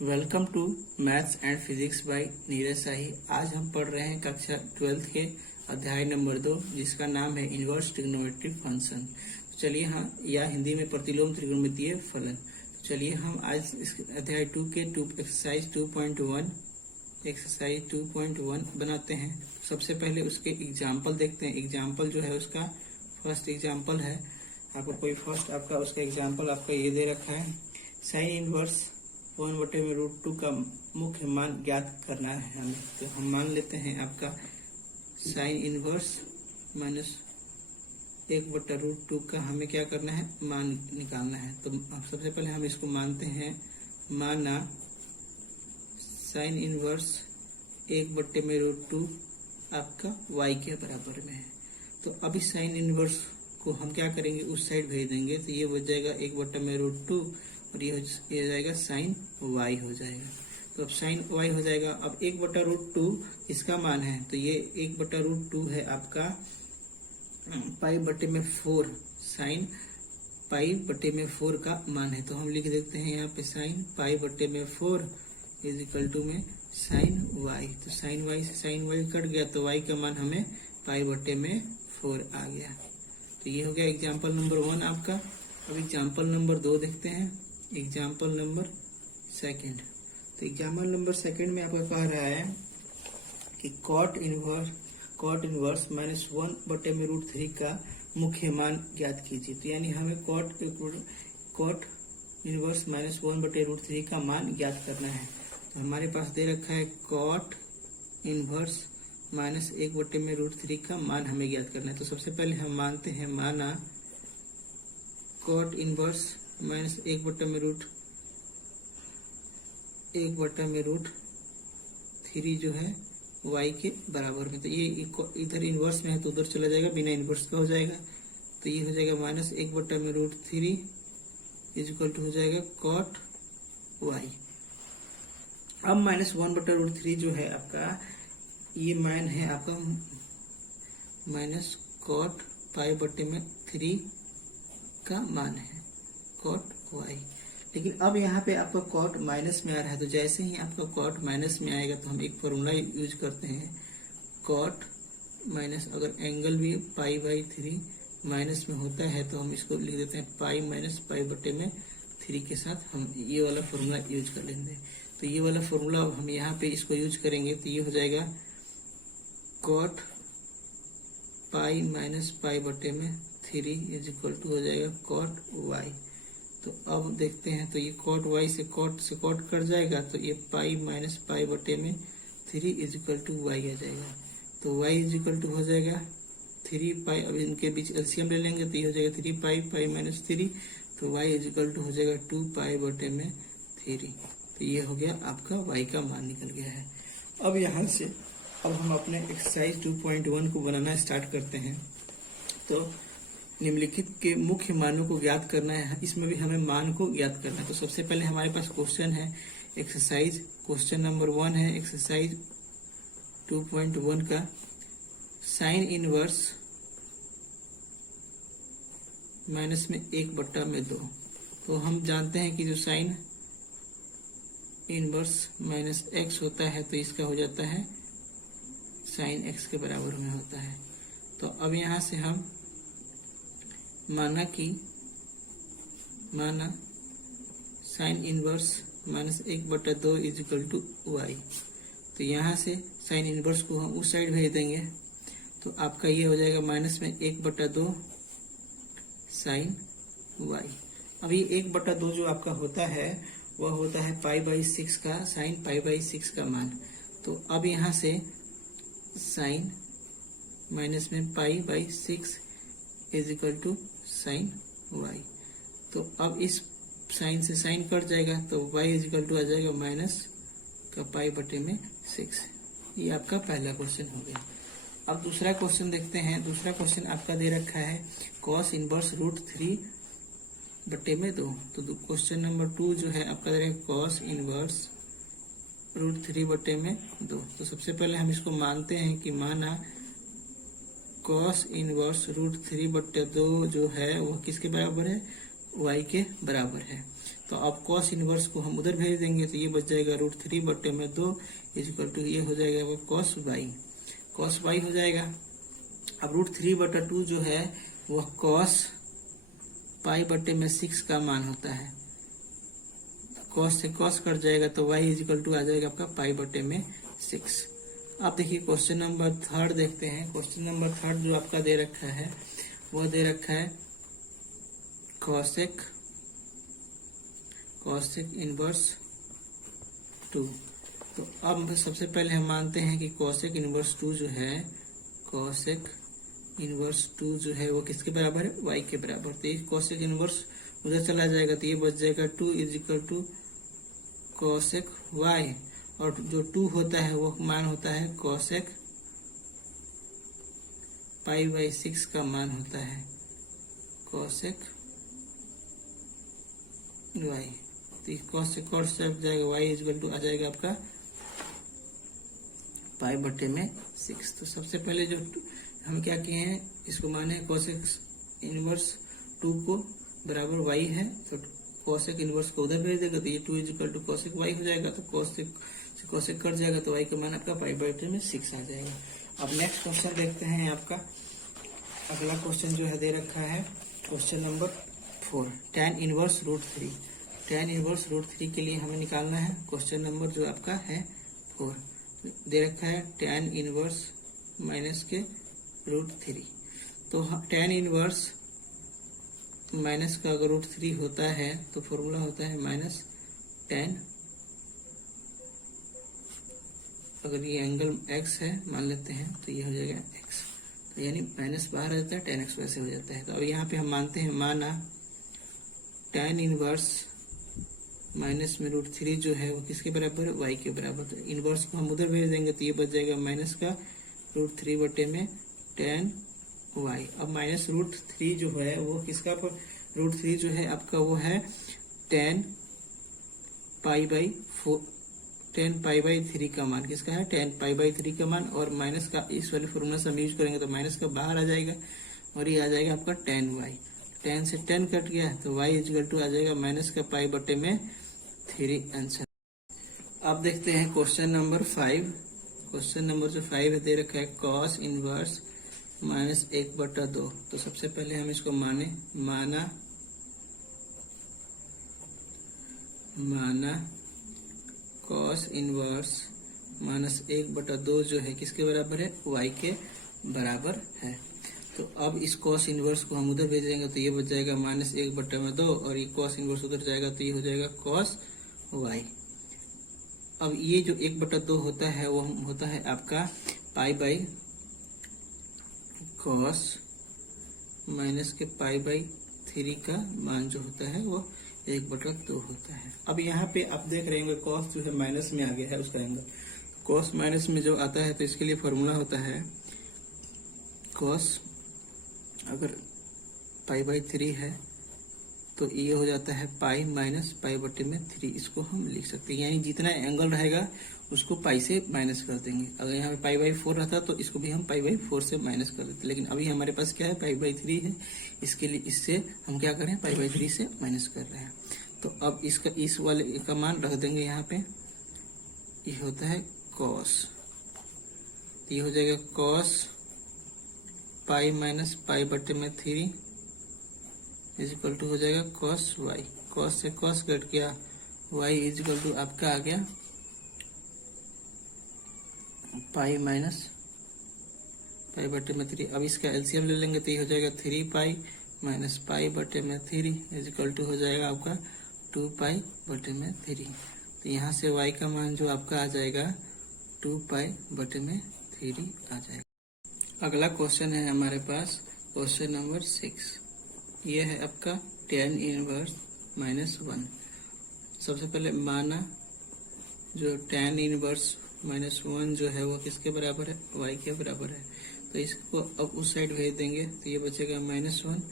Welcome to maths and physics by Neeraj Shahi. आज हम पढ़ रहे हैं कक्षा 12 के अध्याय नंबर 2, जिसका नाम है इनवर्स ट्रिग्नोमेट्रिक फंक्शन। तो चलिए या हिंदी में प्रतिलोम त्रिकोणमितीय फलन। तो चलिए हम आज इस अध्याय 2 के एक्सरसाइज 2.1 बनाते हैं। सबसे पहले उसके एग्जाम्पल देखते हैं। एग्जाम्पल जो है उसका फर्स्ट एग्जाम्पल है, आपका उसका एग्जाम्पल आपका ये दे रखा है। साइन इनवर्स 1/√2 का मुख्य मान ज्ञात करना है हमें। तो हम मान लेते हैं आपका साइन इनवर्स -1/√2 का हमें क्या करना है, मान निकालना है। तो सबसे पहले हम इसको मानते हैं, माना साइन इनवर्स 1/√2 आपका y के बराबर में है। तो अब इस साइन इनवर्स को हम क्या करेंगे, उस साइड भेज देंगे। तो ये हो जाएगा 1/√2 और ये हो जाएगा साइन y हो जाएगा। तो अब साइन y हो जाएगा। अब 1/√2 इसका मान है, तो ये 1/√2 है आपका π/4 साइन π/4 का मान है। तो हम लिख देते हैं यहाँ पे साइन π/4 में साइन y। तो साइन y से साइन y कट गया, तो y का मान हमें π/4 आ गया। तो ये हो गया एग्जाम्पल नंबर 1 आपका। अब एग्जाम्पल नंबर 2 देखते हैं, एग्जाम्पल नंबर 2। तो एग्जाम्पल नंबर 2 में आपका कह रहा है कि कॉट इनवर्स -1/√3 का मुख्य मान ज्ञात कीजिए। तो यानी हमें कॉट इनवर्स -1/√3 का मान ज्ञात करना है। तो हमारे पास दे रखा है कॉट इनवर्स -1/√3 का मान हमें ज्ञात करना है। तो सबसे पहले हम मानते हैं, माना कॉट इनवर्स -1/√3 जो है y के बराबर में। तो ये इधर इनवर्स में है तो उधर चला जाएगा, बिना इनवर्स का हो जाएगा। तो ये हो जाएगा -1/√3 इक्वल टू हो जाएगा कॉट y। अब -1/√3 जो है आपका, ये मान है आपका माइनस कॉट π/3 का मान है, कॉट y। लेकिन अब यहाँ पे आपका कॉट माइनस में आ रहा है। तो जैसे ही आपका कॉट माइनस में आएगा तो हम एक फॉर्मूला यूज करते हैं, कॉट माइनस, अगर एंगल भी π/3 माइनस में होता है तो हम इसको लिख देते हैं π-π/3 के साथ हम ये वाला फॉर्मूला यूज कर लेंगे। तो ये वाला फॉर्मूला हम यहाँ पे इसको यूज करेंगे। तो ये हो जाएगा कॉट π-π/3 इक्वल टू हो जाएगा कॉट y। तो अब देखते हैं, तो ये कॉट y से कॉट कट जाएगा, तो ये π-π/3 इक्वल टू y आ जाएगा। तो y इक्वल टू हो जाएगा 3π। अब इनके बीच एलसीएम ले लेंगे तो ये हो जाएगा 3π π-3, तो y इक्वल टू हो जाएगा 2π/3। तो ये हो गया आपका y का मान निकल गया है। अब यहाँ से अब हम अपने एक्सरसाइज 2.1 को बनाना स्टार्ट करते हैं। तो निम्नलिखित के मुख्य मानों को ज्ञात करना है, इसमें भी हमें मान को ज्ञात करना है। तो सबसे पहले हमारे पास क्वेश्चन है, एक्सरसाइज क्वेश्चन नंबर 1 है एक्सरसाइज 2.1 का, साइन इनवर्स -1/2। तो हम जानते हैं कि जो साइन इनवर्स -x होता है तो इसका हो जाता है साइन x के बराबर में होता है। तो अब यहाँ से हम माना sine inverse -1/2 equal to y। तो यहाँ से साइन इनवर्स को हम उस साइड भेज देंगे। तो आपका ये हो जाएगा -1/2 साइन y। अब ये 1/2 जो आपका होता है वह होता है π/6 का, साइन π/6 का मान। तो अब यहाँ से साइन माइनस में π/6 इक्वल टू साइन y। तो अब इस साइन से साइन कट जाएगा, तो y इक्वल टू आ जाएगा माइनस का π/6। ये आपका पहला क्वेश्चन हो गया। अब दूसरा क्वेश्चन देखते हैं। दूसरा क्वेश्चन आपका दे रखा है cos इनवर्स √3/2। तो क्वेश्चन नंबर 2 जो है आपका दे रहा है cos इनवर्स √3/2। तो सबसे पहले हम इसको मानते हैं कि माना cos इनवर्स √3/2 जो है वह किसके बराबर है, y के बराबर है। तो अब कॉस इनवर्स को हम उधर भेज देंगे, तो ये बच जाएगा √3/2 इजिकल टू ये हो जाएगा वो कॉस वाई हो जाएगा। अब √3/2 जो है वह कॉस π/6 का मान होता है। कॉस से कॉस कट जाएगा तो y इजिकल टू आ जाएगा आपका π/6। अब देखिए क्वेश्चन नंबर 3 देखते हैं। क्वेश्चन नंबर 3 जो आपका दे रखा है वह दे रखा है कॉसेक इनवर्स 2। तो अब सबसे पहले हम मानते हैं कि कॉसेक इनवर्स 2 जो है कॉसेक इनवर्स 2 जो है वो किसके बराबर है, y के बराबर। तो ये कॉसेक इनवर्स उधर चला जाएगा तो ये बच जाएगा 2 इजिकल टू कॉसेक y, और जो 2 होता है वो मान होता है कॉसेक π/6 का मान होता है कॉसेक y। तो कॉस से कॉस से जाएगा y इजिकल टू आ जाएगा आपका π/6। तो सबसे पहले जो हम क्या किए हैं, इसको माने कॉसेक इनवर्स 2 को बराबर y है, तो कॉसेक इनवर्स को उधर भेज देगा तो ये 2 इजिकल टू कॉसेक y हो जाएगा। तो कॉसेक कट जाएगा तो y का मान आपका π/6 आ जाएगा। अब नेक्स्ट क्वेश्चन देखते हैं। आपका अगला क्वेश्चन जो है दे रखा है question number 4 tan inverse √3। tan inverse √3 के लिए हमें निकालना है क्वेश्चन नंबर जो आपका है 4 दे रखा है tan इनवर्स माइनस के √3। तो tan इनवर्स माइनस का अगर √3 होता है तो फॉर्मूला होता है माइनस tan, अगर ये एंगल x है मान लेते हैं तो ये हो जाएगा x, तो यानी माइनस बाहर आ जाता है tan x वैसे हो जाता है। तो अब यहाँ पे हम मानते हैं माना tan इनवर्स माइनस में √3 जो है वो किसके बराबर है, y के बराबर। तो इनवर्स को हम उधर भेज देंगे तो ये बच जाएगा माइनस का √3 tan y। अब माइनस √3 जो है वो किसका √3 जो है आपका वो है tan π/3 का मान, किसका है tan π/3 का मान, और माइनस का इस वाले फॉर्मूला से हम यूज करेंगे तो माइनस का बाहर आ जाएगा और ये आ जाएगा आपका tan y। tan से tan कट गया तो y इजिकल टू आ जाएगा माइनस का π/3 आंसर। अब देखते हैं क्वेश्चन नंबर 5। क्वेश्चन नंबर जो 5 दे रखा है cos इनवर्स -1/2। तो सबसे पहले हम इसको माना cos इनवर्स -1/2 जो है किसके बराबर है, y के बराबर है। तो अब इस cos इनवर्स को हम उधर भेजेंगे तो ये बच जाएगा -1/2, और ये cos इनवर्स उधर जाएगा तो ये हो जाएगा cos y। अब ये जो 1/2 होता है वो होता है आपका π/cos माइनस के π/3 का मान जो होता है वो 1/2 होता है। अब यहाँ पे आप देख रहे होंगे cos जो है माइनस में आ गया है उसका एंगल। cos माइनस में जो आता है तो इसके लिए फॉर्मूला होता है cos, अगर π/3 है तो ये हो जाता है पाई माइनस π/3। इसको हम लिख सकते हैं, यानी जितना एंगल रहेगा उसको पाई से माइनस कर देंगे। अगर यहाँ पे π/4 रहता तो इसको भी हम π/4 से माइनस कर देते, लेकिन अभी हमारे पास क्या है π/3 है, इसके लिए इससे हम क्या कर रहे हैं π/3 से माइनस कर रहे हैं। तो अब इसका इस वाले का मान रख देंगे यहाँ पे, ये होता है cos, ये हो जाएगा cos pi minus π/3 equal to हो जाएगा cos y। cos से cos कट गया, y इजिकल टू आपका आ गया पाई माइनस π/3। अब इसका एलसीएम ले लेंगे तो ये हो जाएगा 3 पाई माइनस π/3 इजिकल टू हो जाएगा आपका 2 π/3। तो यहाँ से y का मान जो आपका आ जाएगा 2 π/3 आ जाएगा। अगला क्वेश्चन है हमारे पास क्वेश्चन नंबर 6। ये है आपका tan इनवर्स -1। सबसे पहले माना जो tan इनवर्स -1 जो है वो किसके बराबर है, y के बराबर है। तो इसको अब उस साइड भेज देंगे तो ये बचेगा -1,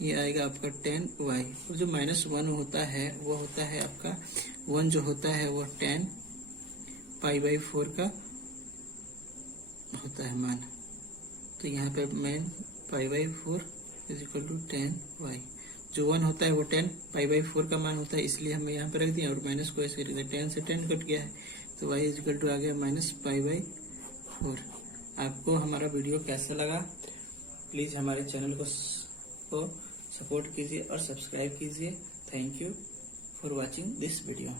ये आएगा आपका tan y। और जो -1 होता है वो होता है आपका 1 जो होता है वो tan π/4 का होता है मान। तो यहाँ पे मेन π/4 इजिकल टू tan y। जो 1 होता है वो 10 π/4 का मान होता है, इसलिए हमने यहाँ पे रख दिया। और माइनस को ऐसे रख दिया, 10 से 10 कट गया है तो y इक्वल टू आ गया -π/4। आपको हमारा वीडियो कैसा लगा, प्लीज़ हमारे चैनल को सपोर्ट कीजिए और सब्सक्राइब कीजिए। Thank you for watching this video.